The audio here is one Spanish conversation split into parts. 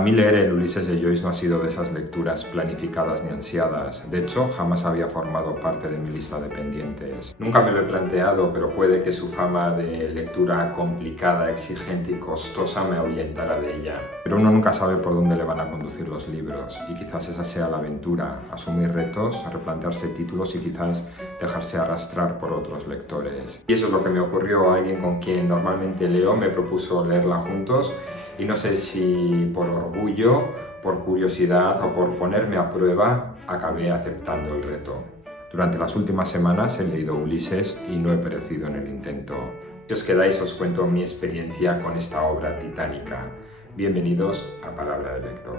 mí leer el Ulises de Joyce no ha sido de esas lecturas planificadas ni ansiadas. De hecho, jamás había formado parte de mi lista de pendientes. Nunca me lo he planteado, pero puede que su fama de lectura complicada, exigente y costosa me ahuyentara de ella. Pero uno nunca sabe por dónde le van a conducir los libros, y quizás esa sea la aventura, asumir retos, replantearse títulos y quizás dejarse arrastrar por otros lectores. Y eso es lo que me ocurrió. Alguien con quien normalmente leo me propuso leerla juntos, y no sé si por orgullo, por curiosidad o por ponerme a prueba, acabé aceptando el reto. Durante las últimas semanas he leído Ulises y no he perecido en el intento. Si os quedáis, os cuento mi experiencia con esta obra titánica. Bienvenidos a Palabra del Lector.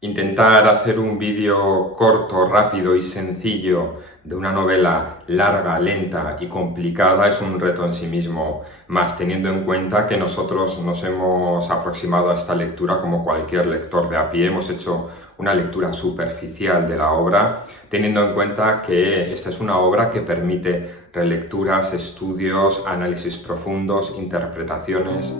Intentar hacer un vídeo corto, rápido y sencillo de una novela larga, lenta y complicada es un reto en sí mismo, más teniendo en cuenta que nosotros nos hemos aproximado a esta lectura como cualquier lector de a pie. Hemos hecho una lectura superficial de la obra, teniendo en cuenta que esta es una obra que permite relecturas, estudios, análisis profundos, interpretaciones.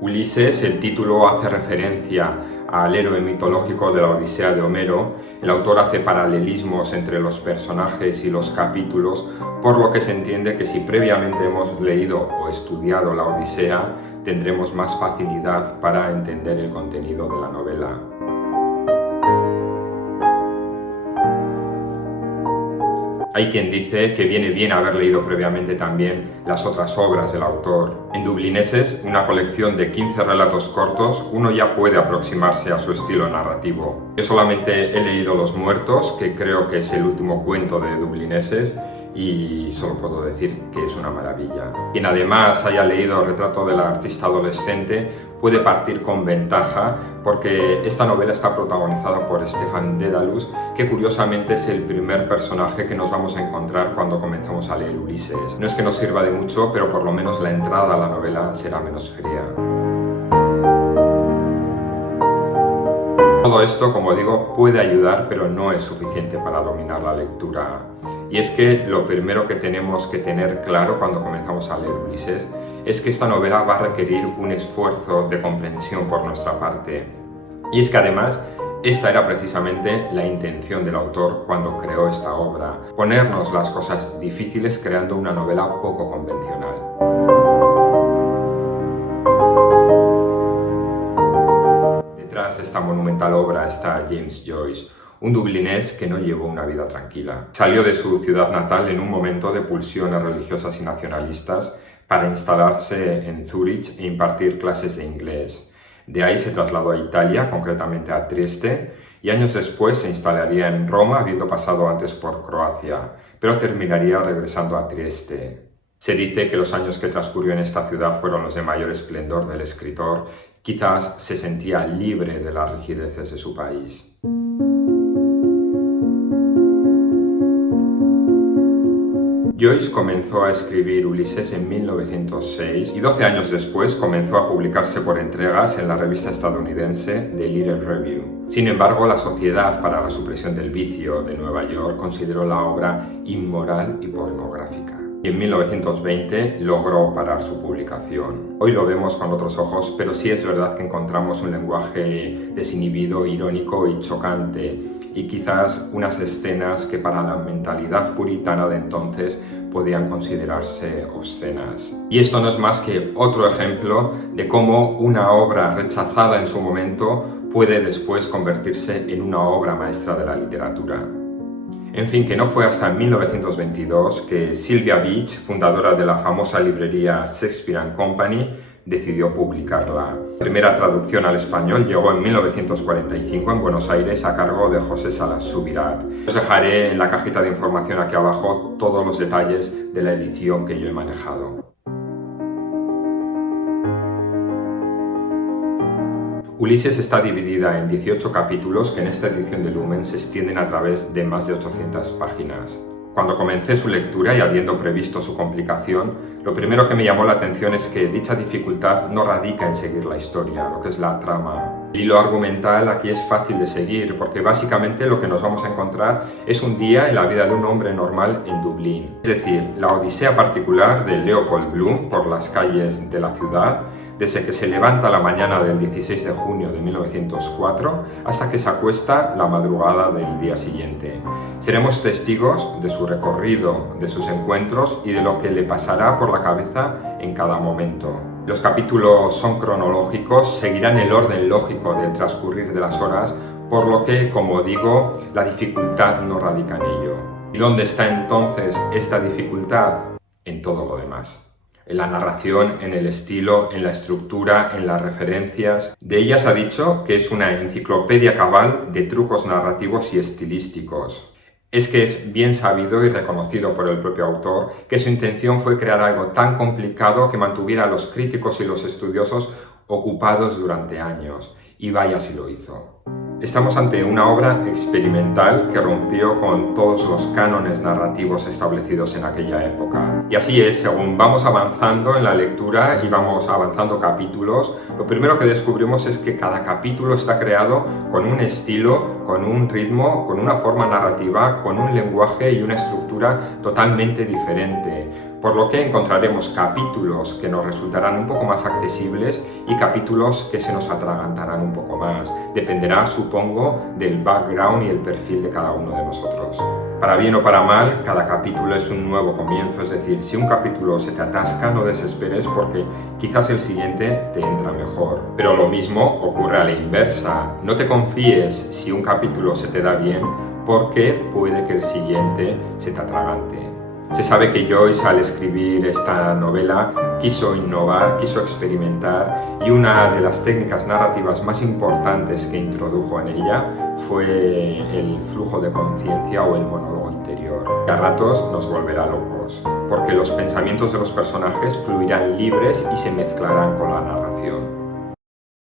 Ulises, el título hace referencia al héroe mitológico de la Odisea de Homero. El autor hace paralelismos entre los personajes y los capítulos, por lo que se entiende que si previamente hemos leído o estudiado la Odisea, tendremos más facilidad para entender el contenido de la novela. Hay quien dice que viene bien haber leído previamente también las otras obras del autor. En Dublineses, una colección de 15 relatos cortos, uno ya puede aproximarse a su estilo narrativo. Yo solamente he leído Los Muertos, que creo que es el último cuento de Dublineses, y solo puedo decir que es una maravilla. Quien además haya leído Retrato del artista adolescente puede partir con ventaja, porque esta novela está protagonizada por Stefan Dedalus, que curiosamente es el primer personaje que nos vamos a encontrar cuando comenzamos a leer Ulises. No es que nos sirva de mucho, pero por lo menos la entrada a la novela será menos fría. Todo esto, como digo, puede ayudar, pero no es suficiente para dominar la lectura. Y es que lo primero que tenemos que tener claro cuando comenzamos a leer Ulises es que esta novela va a requerir un esfuerzo de comprensión por nuestra parte. Y es que además, esta era precisamente la intención del autor cuando creó esta obra: ponernos las cosas difíciles creando una novela poco convencional. Detrás de esta monumental obra está James Joyce, un dublinés que no llevó una vida tranquila. Salió de su ciudad natal en un momento de pulsiones religiosas y nacionalistas para instalarse en Zúrich e impartir clases de inglés. De ahí se trasladó a Italia, concretamente a Trieste, y años después se instalaría en Roma, habiendo pasado antes por Croacia, pero terminaría regresando a Trieste. Se dice que los años que transcurrió en esta ciudad fueron los de mayor esplendor del escritor. Quizás se sentía libre de las rigideces de su país. Joyce comenzó a escribir Ulises en 1906 y 12 años después comenzó a publicarse por entregas en la revista estadounidense The Little Review. Sin embargo, la Sociedad para la Supresión del Vicio de Nueva York consideró la obra inmoral y pornográfica. Y en 1920 logró parar su publicación. Hoy lo vemos con otros ojos, pero sí es verdad que encontramos un lenguaje desinhibido, irónico y chocante, y quizás unas escenas que para la mentalidad puritana de entonces podían considerarse obscenas. Y esto no es más que otro ejemplo de cómo una obra rechazada en su momento puede después convertirse en una obra maestra de la literatura. En fin, que no fue hasta 1922 que Sylvia Beach, fundadora de la famosa librería Shakespeare & Company, decidió publicarla. La primera traducción al español llegó en 1945 en Buenos Aires a cargo de José Salas Subirat. Os dejaré en la cajita de información aquí abajo todos los detalles de la edición que yo he manejado. Ulises está dividida en 18 capítulos que en esta edición de Lumen se extienden a través de más de 800 páginas. Cuando comencé su lectura y habiendo previsto su complicación, lo primero que me llamó la atención es que dicha dificultad no radica en seguir la historia, lo que es la trama. El hilo argumental aquí es fácil de seguir porque básicamente lo que nos vamos a encontrar es un día en la vida de un hombre normal en Dublín. Es decir, la odisea particular de Leopold Bloom por las calles de la ciudad, desde que se levanta la mañana del 16 de junio de 1904 hasta que se acuesta la madrugada del día siguiente. Seremos testigos de su recorrido, de sus encuentros y de lo que le pasará por la cabeza en cada momento. Los capítulos son cronológicos, seguirán el orden lógico del transcurrir de las horas, por lo que, como digo, la dificultad no radica en ello. ¿Y dónde está entonces esta dificultad? En todo lo demás. En la narración, en el estilo, en la estructura, en las referencias. De ellas ha dicho que es una enciclopedia cabal de trucos narrativos y estilísticos. Es que es bien sabido y reconocido por el propio autor que su intención fue crear algo tan complicado que mantuviera a los críticos y los estudiosos ocupados durante años. Y vaya si lo hizo. Estamos ante una obra experimental que rompió con todos los cánones narrativos establecidos en aquella época. Y así es, según vamos avanzando en la lectura y vamos avanzando capítulos, lo primero que descubrimos es que cada capítulo está creado con un estilo, con un ritmo, con una forma narrativa, con un lenguaje y una estructura totalmente diferente. Por lo que encontraremos capítulos que nos resultarán un poco más accesibles y capítulos que se nos atragantarán un poco más. Dependerá, supongo, del background y el perfil de cada uno de nosotros. Para bien o para mal, cada capítulo es un nuevo comienzo, es decir, si un capítulo se te atasca, no desesperes porque quizás el siguiente te entra mejor. Pero lo mismo ocurre a la inversa. No te confíes si un capítulo se te da bien porque puede que el siguiente se te atragante. Se sabe que Joyce, al escribir esta novela, quiso innovar, quiso experimentar, y una de las técnicas narrativas más importantes que introdujo en ella fue el flujo de conciencia o el monólogo interior. Que a ratos nos volverá locos, porque los pensamientos de los personajes fluirán libres y se mezclarán con la narración.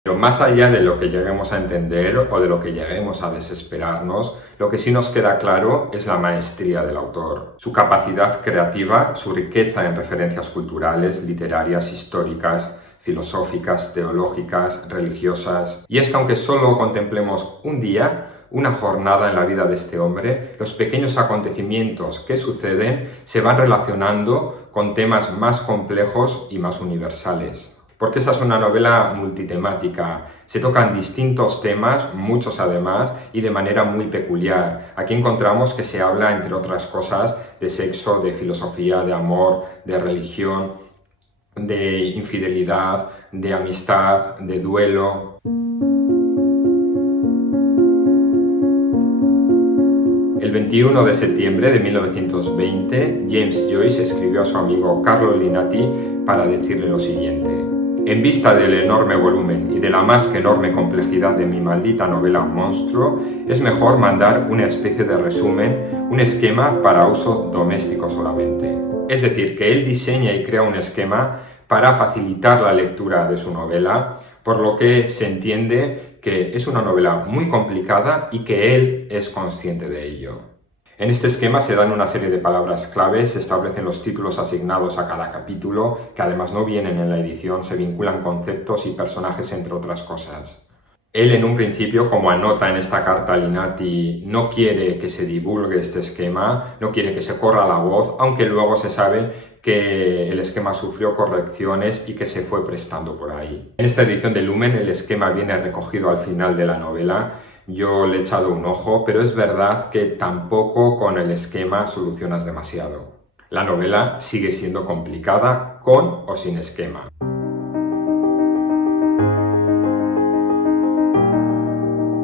Pero más allá de lo que lleguemos a entender o de lo que lleguemos a desesperarnos, lo que sí nos queda claro es la maestría del autor, su capacidad creativa, su riqueza en referencias culturales, literarias, históricas, filosóficas, teológicas, religiosas. Y es que aunque solo contemplemos un día, una jornada en la vida de este hombre, los pequeños acontecimientos que suceden se van relacionando con temas más complejos y más universales. Porque esa es una novela multitemática, se tocan distintos temas, muchos además, y de manera muy peculiar. Aquí encontramos que se habla, entre otras cosas, de sexo, de filosofía, de amor, de religión, de infidelidad, de amistad, de duelo. El 21 de septiembre de 1920, James Joyce escribió a su amigo Carlo Linati para decirle lo siguiente: en vista del enorme volumen y de la más que enorme complejidad de mi maldita novela Monstruo, es mejor mandar una especie de resumen, un esquema para uso doméstico solamente. Es decir, que él diseña y crea un esquema para facilitar la lectura de su novela, por lo que se entiende que es una novela muy complicada y que él es consciente de ello. En este esquema se dan una serie de palabras claves, se establecen los títulos asignados a cada capítulo, que además no vienen en la edición, se vinculan conceptos y personajes, entre otras cosas. Él, en un principio, como anota en esta carta a Linati, no quiere que se divulgue este esquema, no quiere que se corra la voz, aunque luego se sabe que el esquema sufrió correcciones y que se fue prestando por ahí. En esta edición de Lumen el esquema viene recogido al final de la novela. Yo le he echado un ojo, pero es verdad que tampoco con el esquema solucionas demasiado. La novela sigue siendo complicada con o sin esquema.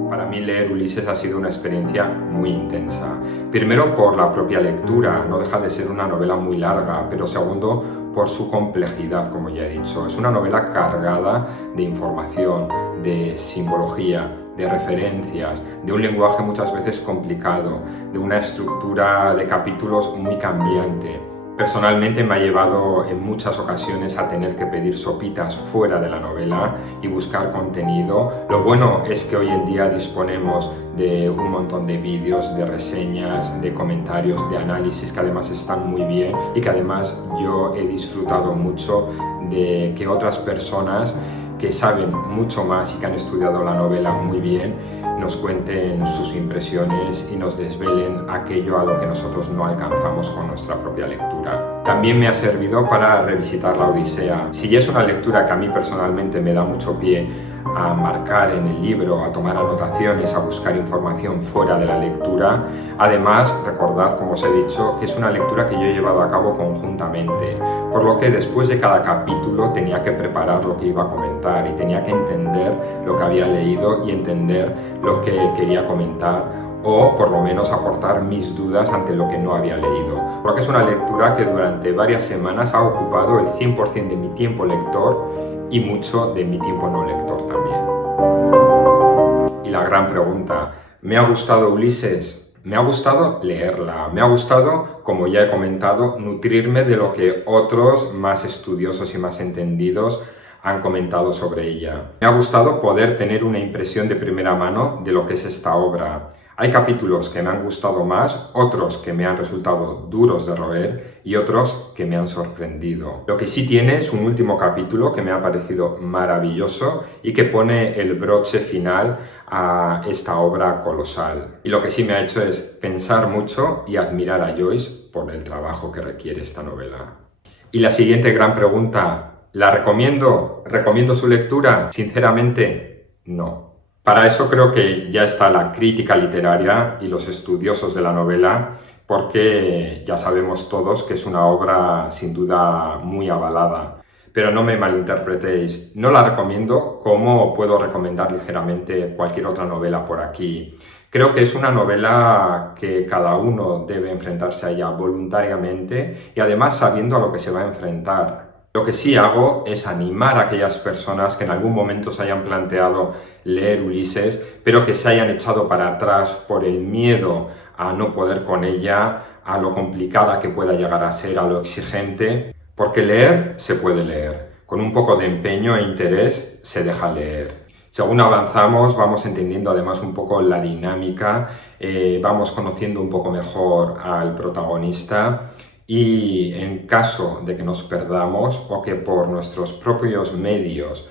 Para mí leer Ulises ha sido una experiencia muy intensa. Primero por la propia lectura, no deja de ser una novela muy larga, pero segundo por su complejidad, como ya he dicho. Es una novela cargada de información, de simbología, de referencias, de un lenguaje muchas veces complicado, de una estructura de capítulos muy cambiante. Personalmente me ha llevado en muchas ocasiones a tener que pedir sopitas fuera de la novela y buscar contenido. Lo bueno es que hoy en día disponemos de un montón de vídeos, de reseñas, de comentarios, de análisis que además están muy bien y que además yo he disfrutado mucho de que otras personas que saben mucho más y que han estudiado la novela muy bien, nos cuenten sus impresiones y nos desvelen aquello a lo que nosotros no alcanzamos con nuestra propia lectura. También me ha servido para revisitar la Odisea. Si ya es una lectura que a mí personalmente me da mucho pie a marcar en el libro, a tomar anotaciones, a buscar información fuera de la lectura. Además, recordad, como os he dicho, que es una lectura que yo he llevado a cabo conjuntamente, por lo que después de cada capítulo tenía que preparar lo que iba a comentar y tenía que entender lo que había leído y entender lo que quería comentar, o por lo menos aportar mis dudas ante lo que no había leído. Porque es una lectura que durante varias semanas ha ocupado el 100% de mi tiempo lector y mucho de mi tiempo no lector también. Y la gran pregunta, ¿me ha gustado Ulises? Me ha gustado leerla, me ha gustado, como ya he comentado, nutrirme de lo que otros más estudiosos y más entendidos han comentado sobre ella. Me ha gustado poder tener una impresión de primera mano de lo que es esta obra. Hay capítulos que me han gustado más, otros que me han resultado duros de roer y otros que me han sorprendido. Lo que sí tiene es un último capítulo que me ha parecido maravilloso y que pone el broche final a esta obra colosal. Y lo que sí me ha hecho es pensar mucho y admirar a Joyce por el trabajo que requiere esta novela. Y la siguiente gran pregunta, ¿la recomiendo? ¿Recomiendo su lectura? Sinceramente, no. Para eso creo que ya está la crítica literaria y los estudiosos de la novela, porque ya sabemos todos que es una obra sin duda muy avalada. Pero no me malinterpretéis, no la recomiendo como puedo recomendar ligeramente cualquier otra novela por aquí. Creo que es una novela que cada uno debe enfrentarse a ella voluntariamente y además sabiendo a lo que se va a enfrentar. Lo que sí hago es animar a aquellas personas que en algún momento se hayan planteado leer Ulises, pero que se hayan echado para atrás por el miedo a no poder con ella, a lo complicada que pueda llegar a ser, a lo exigente, porque leer se puede leer. Con un poco de empeño e interés se deja leer. Según avanzamos, vamos entendiendo además un poco la dinámica, vamos conociendo un poco mejor al protagonista. Y en caso de que nos perdamos o que por nuestros propios medios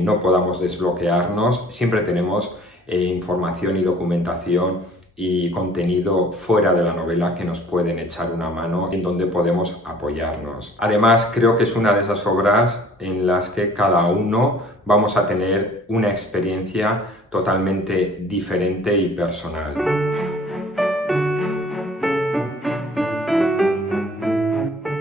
no podamos desbloquearnos, siempre tenemos información y documentación y contenido fuera de la novela que nos pueden echar una mano y en donde podemos apoyarnos. Además, creo que es una de esas obras en las que cada uno vamos a tener una experiencia totalmente diferente y personal.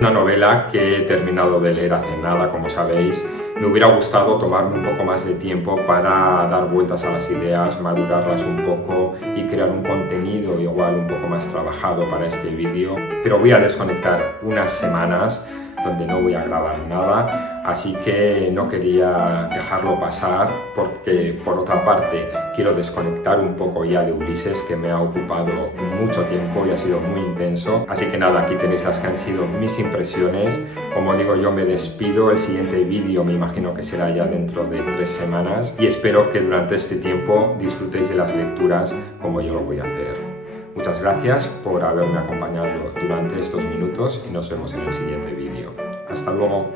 Una novela que he terminado de leer hace nada, como sabéis. Me hubiera gustado tomarme un poco más de tiempo para dar vueltas a las ideas, madurarlas un poco y crear un contenido igual un poco más trabajado para este vídeo. Pero voy a desconectar unas semanas donde no voy a grabar nada, así que no quería dejarlo pasar porque por otra parte quiero desconectar un poco ya de Ulises, que me ha ocupado mucho tiempo y ha sido muy intenso. Así que nada, aquí tenéis las que han sido mis impresiones. Como digo, yo me despido, el siguiente vídeo me imagino que será ya dentro de 3 semanas y espero que durante este tiempo disfrutéis de las lecturas como yo lo voy a hacer. Muchas gracias por haberme acompañado durante estos minutos y nos vemos en el siguiente vídeo. Hasta luego.